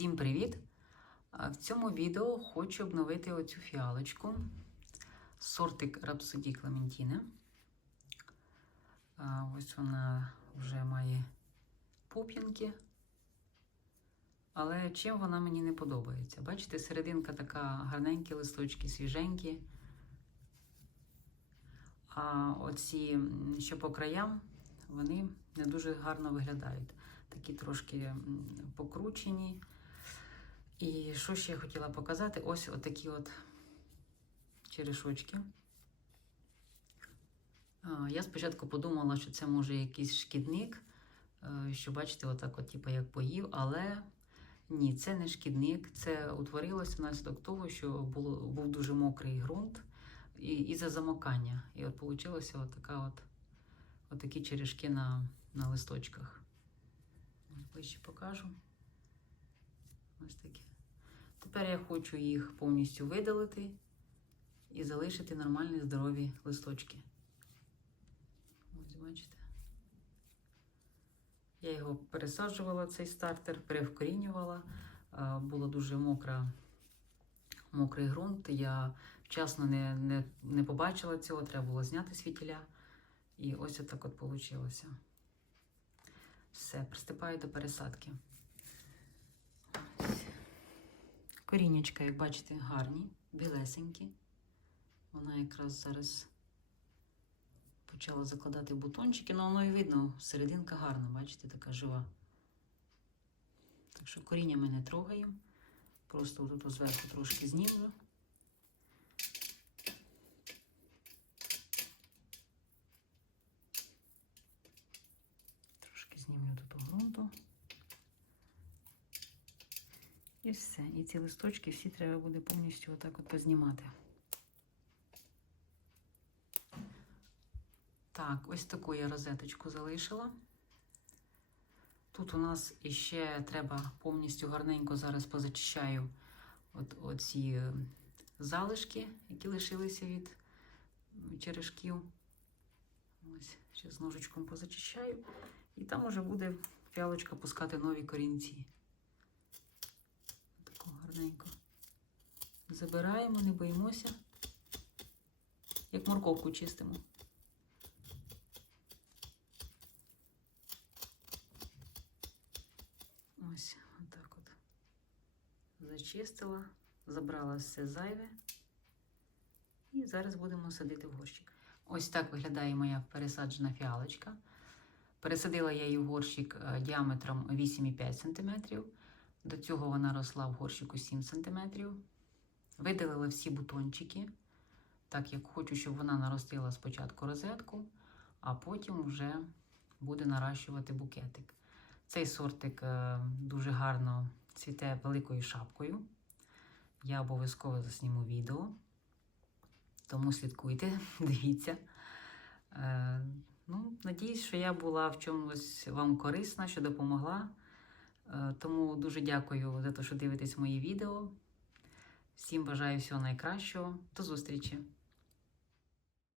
Всім привіт! В цьому відео хочу обновити оцю фіалочку. Сортик Рапсоді Клементіне. А, Ось вона вже має пуп'янки. Але чим вона мені не подобається? Бачите, серединка така гарненькі листочки, свіженькі. А оці, що по краям, вони не дуже гарно виглядають. Такі трошки покручені. І що ще я хотіла показати? Ось отакі от черешочки. Я спочатку подумала, що це може якийсь шкідник, е, що бачите, отак, от, типу, як поїв, але ні, це не шкідник. Це утворилося внаслідок того, що було, був дуже мокрий ґрунт і, і за замокання. І от вийшло от така от, отакі черешки на, на листочках. Ближче покажу. Ось такі. Тепер я хочу їх повністю видалити і залишити нормальні здорові листочки. Ось бачите. Я його пересаджувала, цей стартер, перевкорінювала. Було дуже мокра, мокрий ґрунт. Я вчасно не, не, не побачила цього, треба було зняти світіля. І ось отак от вийшло. Все, приступаю до пересадки. Ось. Корінечка, як бачите, гарні, білесенькі. Вона якраз зараз почала закладати бутончики, але воно і видно, серединка гарна, бачите, така жива. Так що коріння ми не трогаємо. Просто тут зверху трошки знімлю. Трошки знімлю тут ґрунту. І все. І ці листочки всі треба буде повністю отак от познімати. Так, ось таку я розеточку залишила. Тут у нас іще треба повністю гарненько зараз позачищаю от, оці е, залишки, які лишилися від черешків. Ось, ще з ножичком позачищаю. І там уже буде фіалочка пускати нові корінці. Таку гарненько. Забираємо, не боїмося. Як морковку чистимо. Ось отак от. Зачистила, забрала все зайве. І зараз будемо садити в горщик. Ось так виглядає моя пересаджена фіалочка. Пересадила я її в горщик е, діаметром 8,5 см. До цього вона росла в горщику 7 см. Видалила всі бутончики, так як хочу, щоб вона наростила спочатку розетку, а потім вже буде наращувати букетик. Цей сортик е, дуже гарно цвіте великою шапкою. Я обов'язково засніму відео, тому слідкуйте, дивіться. Е, ну, Надіюсь, що я була в чомусь вам корисна, що допомогла. Е, Тому дуже дякую за те, що дивитесь мої відео. Всім бажаю всього найкращого. До зустрічі!